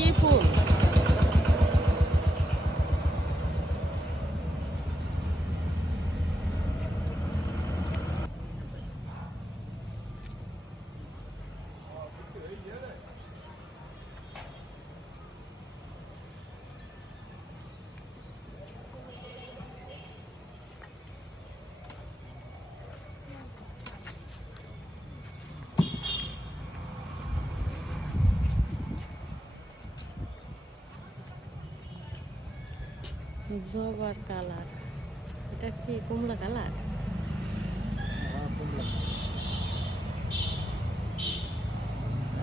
কি ফুল? জবার কালার। এটা কি কুমড়া কালার?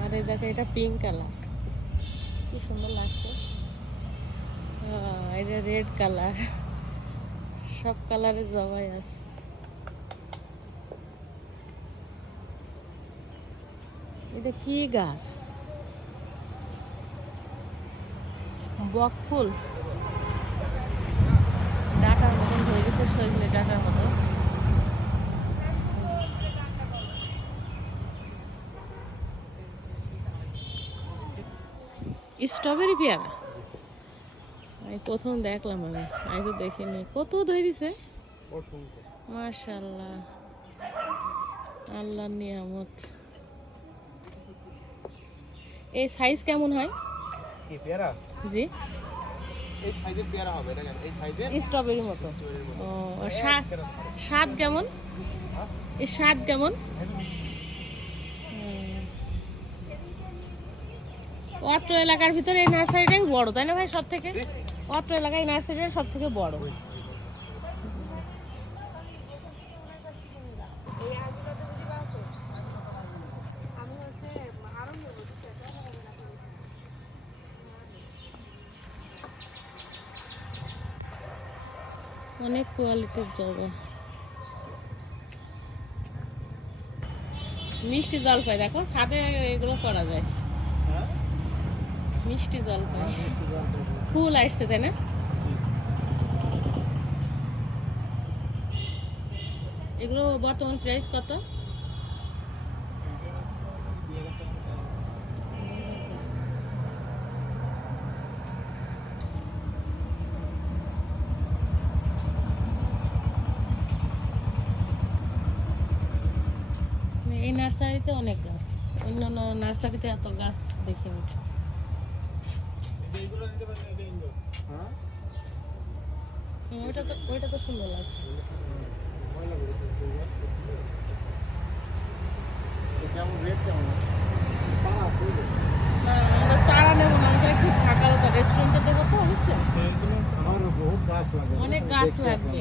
আর এই দেখো এটা পিঙ্ক কালার, কি সুন্দর লাগছে। এটা রেড কালার, সব কালারে জবাই আছে। এটা কি গাছ? বক ফুল, ডাটার মতন ধরে গেছে, সজনে ডাটার মতো। স্ট্রবেরি পেয়ারা আমি প্রথম দেখলাম, আমি তো দেখিনি। কত ধরেছে, মাশাআল্লাহ, আল্লাহর নিয়ামত। এই সাইজ কেমন হয়? এই পেয়ারা? জি, এই সাইজের পেয়ারা হবে, দেখেন এই সাইজের স্ট্রবেরির মতো। ও, স্বাদ কেমন? এই স্বাদ কেমন? অত্র এলাকার ভিতরে এই নার্সারিটাই বড়, তাই না ভাই? সব থেকে অত্র এলাকায় নার্সারিটা সব থেকে বড়। অনেক কোয়ালিটির জবা। মিষ্টি জলপাই দেখো, ছাদে এগুলো করা যায়। মিষ্টি জলপাই ফুল আসছে, তাই না? এগুলো বর্তমান প্রাইস কত? এই নার্সারিতে অনেক গাছ, অন্যান্য নার্সারিতে এত গাছ দেখিনি। ওইটা তো সুন্দর লাগছে। আমরা চারা নেবো না, আমাদের একটু ঝাঁকালো তো, রেস্টুরেন্টে দেবো তো অবশ্যই। অনেক গাছ লাগবে।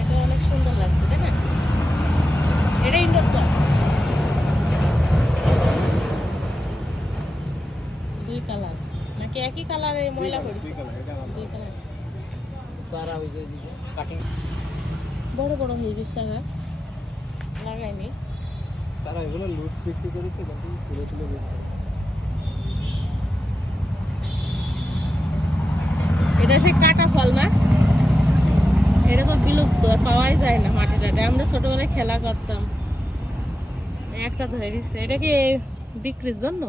এটা অনেক সুন্দর লাগছে, তাই না? এটা ইনডোর প্লান্ট, দুই কালার নাকি একই কালারে ময়লা করেছে? দুই কালার। বড় বড় হয়ে গেছে, আমরা লাগাইনি। সারা এগুলো লুজ বিক্রি করি তো, কিন্তু তুলে তুলে বিক্রি। এটা সেই কাটা ফল না? এটা তো বিলুপ্ত, আর পাওয়াই যায় না মাটিটাতে। আমরা ছোটবেলায় খেলা করতাম। একটা ধরে দিচ্ছে, এটা কি বিক্রির জন্য?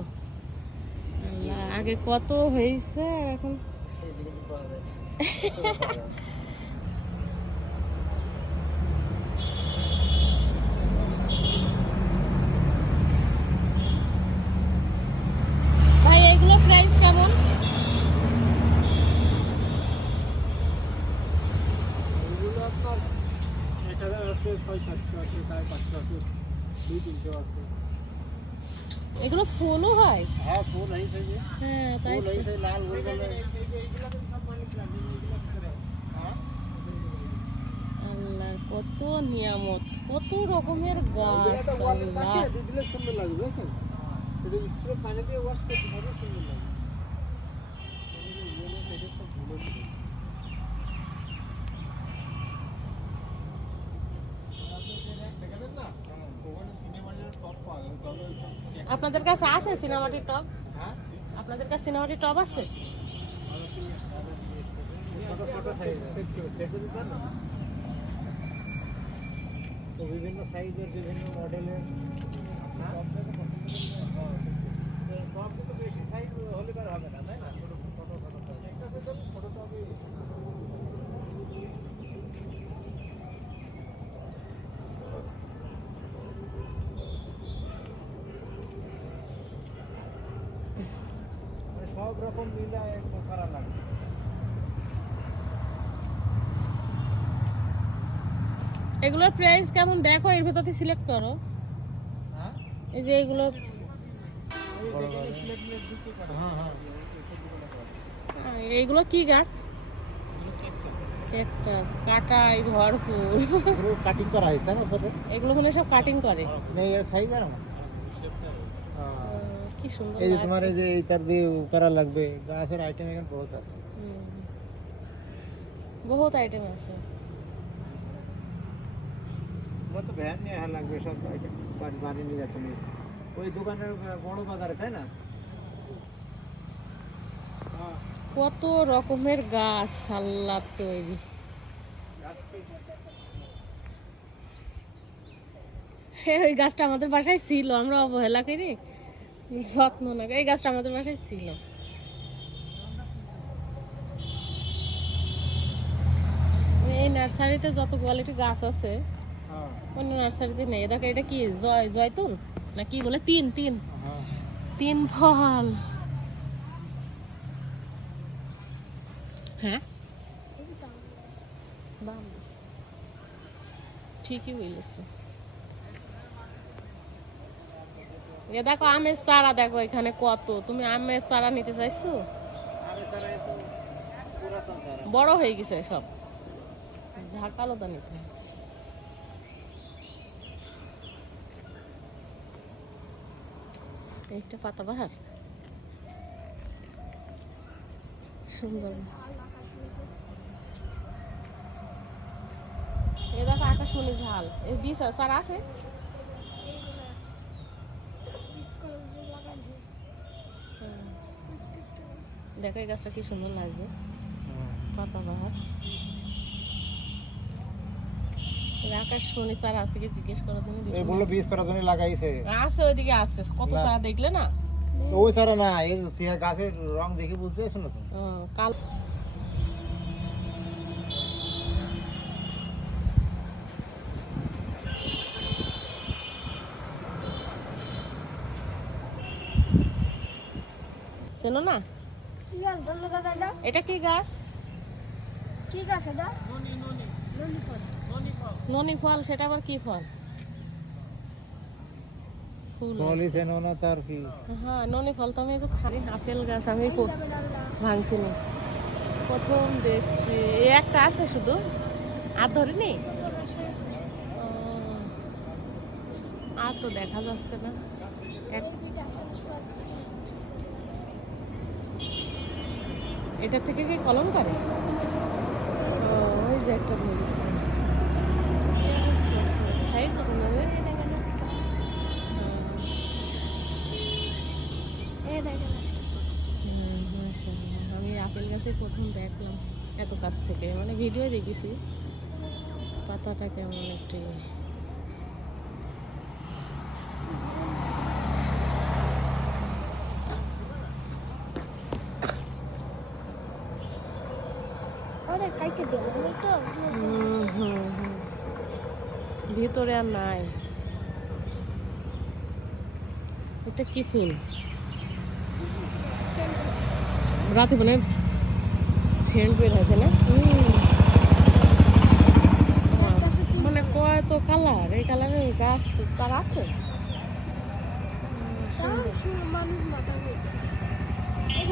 আল্লাহ, আগে কত হয়েছে, এখন ভাই এগুলো প্রাইস কেমন? এগুলো আপনার 1000 আছে, 600-700 আছে, 500 আছে, 200-300 আছে। এগুলো ফুলও হয়? হ্যাঁ, ফুল এই সাইজে। হ্যাঁ, তাই ফুল এই সাইজ, লাল হয়ে গেলে আল্লাহর কত নিয়ামত, কত রকমের গাছ। আল্লাহ, দিলে সুন্দর লাগবে, বুঝছেন? এটা স্প্রে পানি দিয়ে ওয়াশ করতে হবে, সুন্দর লাগবে। আপনাদের কাছে আছে সিনেমাটির টব? আপনাদের কাছে সিনেমাটির টব আছে? তো বিভিন্ন সাইজের, বিভিন্ন মডেলের টব কিন্তু বেশি সাইজ হলে আর হবে না, তাই না? ছোট ছোট ছোট ছোট একটা তো ছোট টবে সব রকম মিলায় করা লাগবে। এগুলোর প্রাইস কেমন দেখো, এর ভেতর থেকে সিলেক্ট করো। হ্যাঁ এই যে এগুলো হ্যাঁ হ্যাঁ এইগুলো কি গাছ? ক্যাকটাস, কাটাই ভরপুর। পুরো কাটিং করা হয়েছে না ফটো? এগুলো মনে হয় সব কাটিং করে। নেই এর সাইজ আর না কি সুন্দর এই যে লাগছে। তোমার এই যে এই তার দিয়ে করা লাগবে, গাছের আইটেম এখানে বহুত আছে। বহুত আইটেম আছে। আমার তো ভ্যান নিয়ে আসা লাগবে সব আইটেম, বাড়ি নিয়ে যাচ্ছে নিয়ে ওই দোকানের বড় বাজারে, তাই না? কত রকমের গাছ আল্লাহ তৈরি। ওই গাছটা আমাদের বাসায় ছিল, আমরা অবহেলা করি, যত্ন না করি। এই গাছটা আমাদের বাসায় ছিল। এই নার্সারিতে যত কোয়ালিটি গাছ আছে হ্যাঁ অন্য নার্সারিতে নেই। দেখো এটা কি জয়তুন না কি বলে, তিন হ্যাঁ তিন ফল। হ্যাঁ ঠিকই বলেছে। এ দেখো আমের চারা, দেখো এখানে কত। তুমি আমের চারা নিতে চাইছো? বড় হয়ে গেছে সব, ঝাঁকালো তো নিতে। এইটা পাতাবাহার সুন্দর। এ দেখো আকাশমণি ঝাল, এই বীজ চারা আছে। দেখো এই গাছটা কি সুন্দর লাগছে, পাতাবাহার। আকাশমণি চারা আছে কি জিজ্ঞেস করার জন্য? এই বললো বীজ করার জন্য লাগাইছে। আছে ওইদিকে আছে কত চারা, দেখলে না? ওই ছাড়া না, এই যে গাছের রং দেখে বুঝতে পারছো না তো? কাল চেনো না? এটা কি গাছ? কি গাছ এটা? ননি ফল। সেটা আবার কি ফল? ফুল আছে। বলি চেনো না তার কি? হ্যাঁ ননি ফল তো আমি এই যে খালি আপেল গাছ আমি ভাঙছি না, প্রথম দেখছি। এই একটা আছে শুধু, আর ধরিনি। আর তো দেখা যাচ্ছে না। এটা থেকে কি কলম করে? ওই যে একটা ধরেছে। খাইছো তোমাদের? মাশাআল্লাহ। আমি আপেল গাছে প্রথম দেখলাম এত কাছ থেকে, মানে ভিডিও দেখেছি। পাতাটা কেমন একটু ভিতরে আর নাই। এটা কি ফুল? রাতে মানে ছেড় বের হয়েছে না? মানে কত কালার, এই কালারের গাছ তার আছে।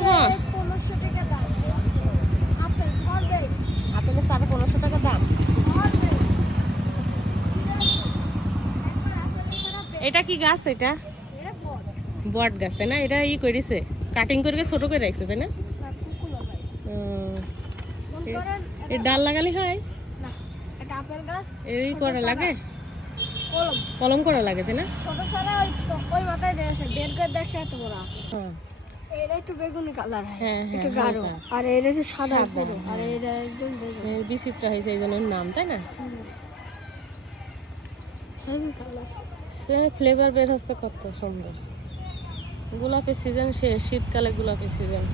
হ্যাঁ আপেলের চারা 1500 টাকা দাম। এটা কি গাছ? এটা বট গাছ, তাই না? এটা ই করেছে, কাটিং করে ছোট করে রাখছে, তাই না? এর ডাল লাগালে হয়? এই করা লাগে, কলম করা লাগে, তাই না? এটা একটু বেগুনি কালার, হ্যাঁ হ্যাঁ একটু গাঢ়, আর এটা হচ্ছে সাদা পুরো, আর এটা একদম বেগুনি। বিচিত্র হয়েছে এই জন্য নাম, তাই না? Heavy colour. ফ্লেভার বের হচ্ছে কত সুন্দর। গোলাপের সিজন শেষ, শীতকালে গোলাপের সিজন।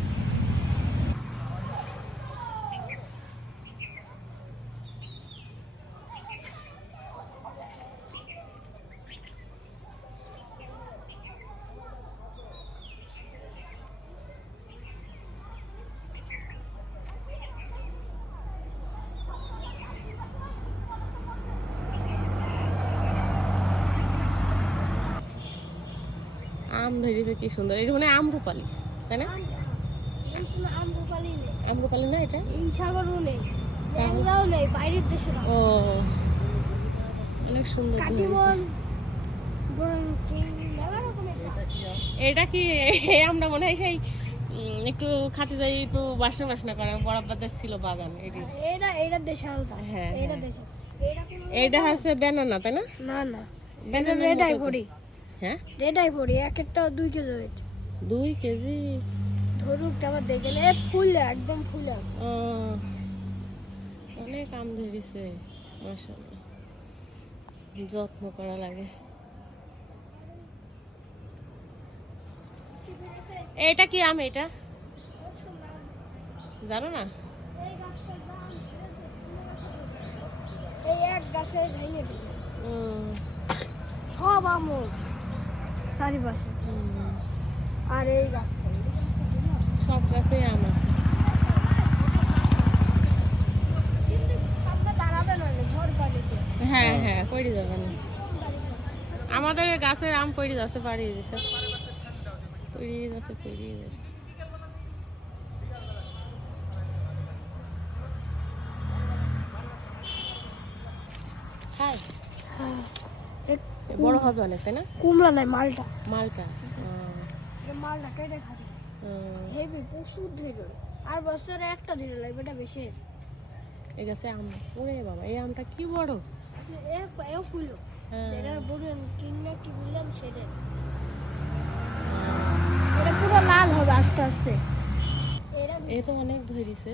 আম ধরেছে কি সুন্দর, এটা মানে আমরুপালি তাই না? আমরুপালি নেই, আমরুপালি না এটা? হিমসাগরও নেই, ল্যাংড়াও নেই, বাইরের দেশের আম। ও অনেক সুন্দর কাটিমন ধরেছে। মেলা রকমের আম। এটা কি এই আমটা মনে হয় সেই একটু খাতে যাই একটু বাসনা বাসনা করে বরাবর ছিল বাগান এটি। এটা দেশে আলাদা। হ্যাঁ, এটা হ্যাঁ। দেশে, এটা কোনো এইটা হচ্ছে বেনানা তাই না? না না, এটা বেনানা রেড আইভরি। হ্যাঁ, রেড আইভরি এক একটা 2 কেজি ওয়েট। 2 কেজি। ধরুক আবার দেখেন এ ফুল একদম ফুল। ও অনেক আম ধরেছে মাশাআল্লাহ, যত্ন করা লাগে। এটা কি আম এটা জানো না? এই গাছটার দাম এই এক গাছে ভেঙে দিয়েছে উম, সব আম ওর চারিপাশে। হুম, আর এই গাছটা সব গাছেই আম আছে। কিন্তু সামনে দাঁড়াবে না, ঝড় পানিতে। হ্যাঁ হ্যাঁ পড়ে যাবে না, আমাদের এই গাছের আম পড়ে যাচ্ছে, বাড়ি যাচ্ছে, পড়ে যাচ্ছে, পড়ে যাচ্ছে। হাই হ্যাঁ, বড় হবে অনেক তাই না? কুমড়া নাই, মালটা। মালটা এই মালটা কেটে খাবে হেভি প্রচুর ধরে। আর বছরে একটা ধরে লাগবে, এটা বেশি আছে। এই গাছে আম, ওরে বাবা এই আমটা কি বড়। এও ফুলো যেটা বললেন কিনলে কি বললেন সেটা, এটা পুরো লাল হবে আস্তে আস্তে। এরা এ তো অনেক ধরেছে।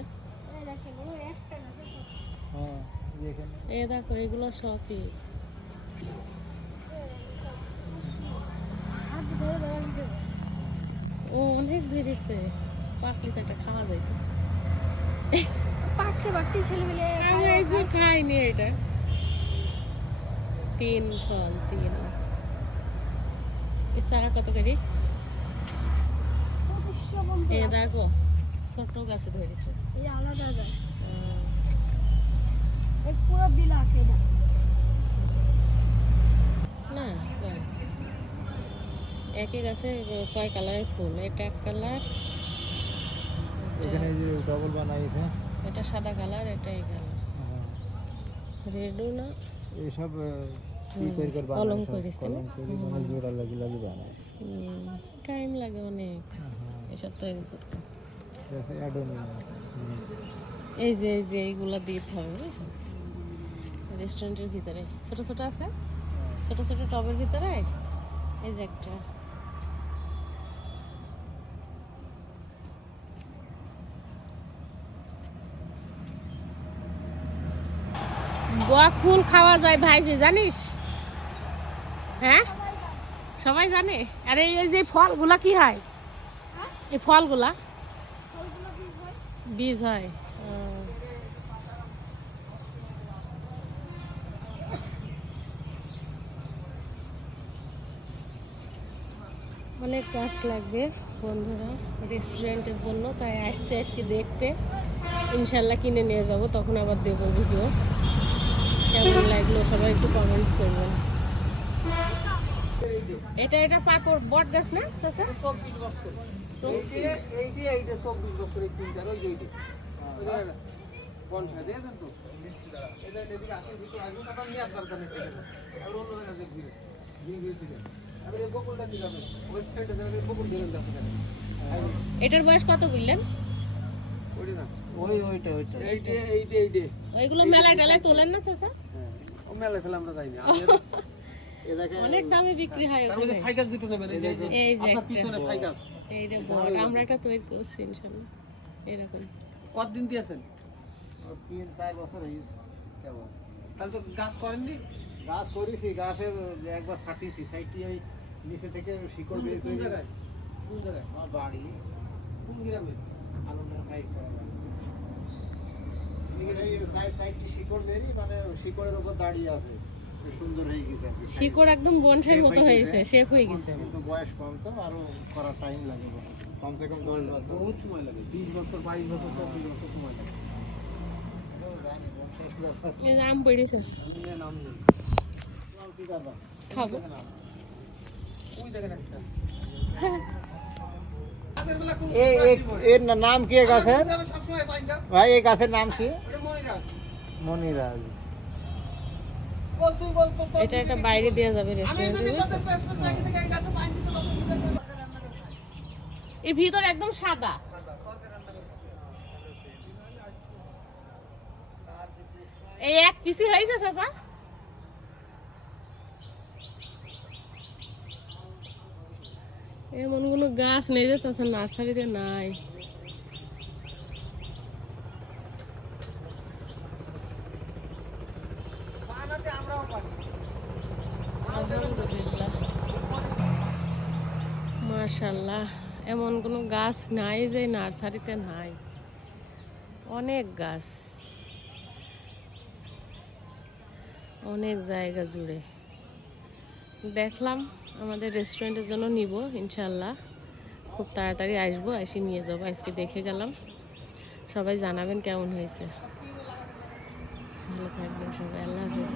দেখেন ও একটা গাছে হ্যাঁ দেখেন এ দেখো এগুলো সবই হাত ধরে ধরে ও অনেক ধরেছে, পাকলে তো একটা খাওয়া যাইতো। পাকতে পাকতে ছেলে মিলে আমি এই যে খাইনি এটা। 3 ফল 3। এই চারা কত করে? এ দেখো ছোট গাছে ধরেছে। এই আলাদা গাছ, এই পুরো বিলাস এটা। না কয়। একই গাছে কয় কালারের ফুল, এটা এক কালার, এখানে যে ডবল বানাইছে। এটা সাদা কালার, এটা এই কালার, রেডও না। এইসব কলম করিস তাই না? মানে জোড়া লাগি লাগি বানায়। টাইম লাগে অনেক এসব তৈরি করতে। এই যে এইগুলা দিতে হবে বুঝেছেন, রেস্টুরেন্টের ভিতরে ছোট ছোট আছে, ছোট ছোট টবের ভিতরে এই যে একটা। গোয়া ফুল খাওয়া যায় ভাইজি জানিস? হ্যাঁ সবাই জানে। আরে এই যে ফলগুলা কি হয়, এই ফলগুলা বীজ হয়। অনেক গাছ লাগবে বন্ধুরা রেস্টুরেন্টের জন্য, তাই আসছে আজকে দেখতে। ইনশাল্লাহ কিনে নিয়ে যাব, তখন আবার দেবো ভিডিও। কেমন লাগলো সবাই একটু কমেন্টস করবেন। এটা পাকড় বট গাছ না চাচা? এটার বয়স কত বললেন? ওইগুলো মেলায় টেলায় তোলেন না চাচা? অনেক দামে বিক্রি হয় ওখানে। এই যে একটা, এই যে বড় আমরা একটা তৈরি করছি ইনশাআল্লাহ এরকম। কতদিন দিয়েছেন? 3-4 বছর হয়েছে। কেমন তাহলে তো গাছ করেননি? গাছ করেছি, গাছের একবার ছাটিয়েছি, ছাইটি ওই নিচে থেকে শিকড় বের করে আমার বাড়ি কোন গ্রামে? আলমডাঙ্গা সাইড সাইডটি শিকড় বেরি মানে শিকড়ের উপর দাঁড়িয়ে আছে, খুব সুন্দর হয়ে গেছে আর কি। শিকড় একদম বনসাইয়ের মতো হয়েছে, শেপ হয়ে গেছে। কিন্তু বয়স কম তো, আরো করার টাইম লাগে, কমসে কম 10 বছর, বহুত সময় লাগে, 20 বছর 22 বছর 24 বছর সময় লাগে। এই যে আম বেড়েছে, নাম নেই কি দাদা খাবো। ওই দেখেন একটা এর নাম কি এই গাছের ভাই? এই গাছের নাম কি? মনিরাজ। এটা একটা বাইরে দেওয়া যাবে রেস্টুরেন্টে। এর ভিতর একদম সাদা। এই এক পিসি হয়েছে চাচা? এমন কোনো গাছ নেই যে চাচা নার্সারিতে নাই। মাশাআল্লাহ, এমন কোনো গাছ নাই যে নার্সারিতে নাই, অনেক গাছ, অনেক জায়গা জুড়ে। দেখলাম আমাদের রেস্টুরেন্টের জন্য নিব ইনশাল্লাহ, খুব তাড়াতাড়ি আসবো, এসে নিয়ে যাবো। আজকে দেখে গেলাম, সবাই জানাবেন কেমন হয়েছে। ভালো থাকবেন সবাই, আল্লাহ হাফেজ।